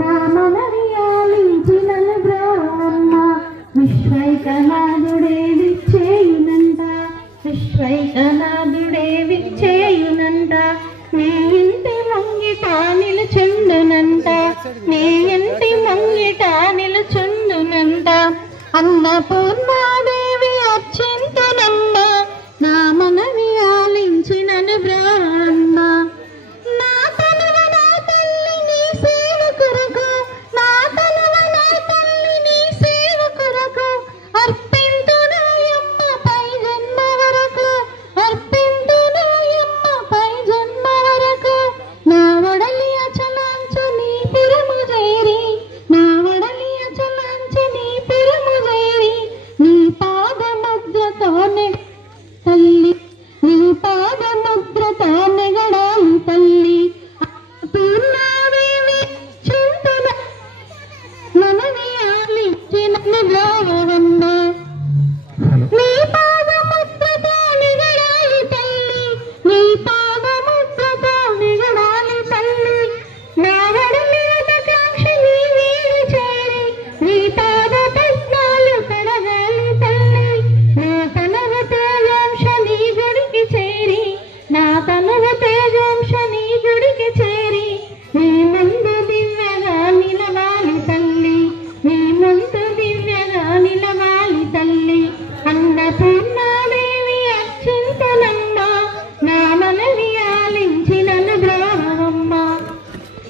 నా మనవి ఆలించినను బ్రోవమ్మ విశ్వైకనాథుడే విచ్చేయునంట విశ్వైకనాథుడే విచ్చేయునంట నీ ఇంటి ముంగిట నిలుచుండునంట నీ ఇంటి ముంగిట నిలుచుండునంట అన్నపూర్ణాదేవి అర్చింతునమ్మ నా మనవి ఆలించినను బ్రహ్మ నా తనువ నా తల్లి నీ సేవ కొరకు నా తనువ నా తల్లి నీ సేవ కొరకు అర్పింతునాయమ్మ పై జన్మ వరకు అర్పింతునాయమ్మ పై జన్మ వరకు నా వడలి అచలాంచు నీ పురము చేరి నా వడలి అచలాంచు నీ పురము చేరి నీ పాదముద్రతోనే తల్లి నీ పాదముద్రతో నెగడాలి తల్లి పూర్ణాదేవి చింతన మనవి ఆలించినను బ్రోవమ్మ నీ పాదముద్రతో నెగడాలి తల్లి నీ పాదముద్రతో నెగడాలి తల్లి నా వడలి ఆకాంక్ష నీ వీడి చేరి నీ పాద పద్మాలు కడగాలి తల్లి నా తనవ తేజాంశ నీ గుడికి చేరి నా తనవ తేజాంశ నీ గుడికి చేరి నీ ముందు దివ్యగా నిలవాలి తల్లి నీ ముందు దివ్యగా నిలవాలి తల్లి అన్నపూర్ణాదేవి అర్చింతనమ్మ నా మనవి ఆలించినను బ్రోవమ్మ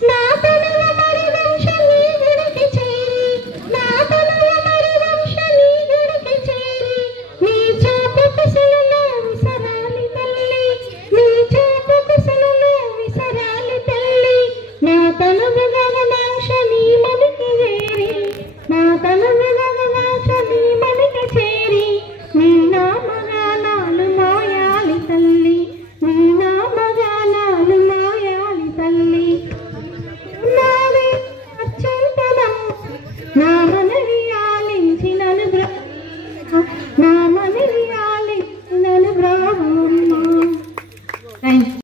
నా తనవ మరి వంశ నీ గుడికి చేరి నా తనవ మరి వంశ నీ గుడికి చేరి నీ చూపు కుశలలో విసరాలి తల్లి నీ చూపు కుశలలో విసరాలి తల్లి నా తనువు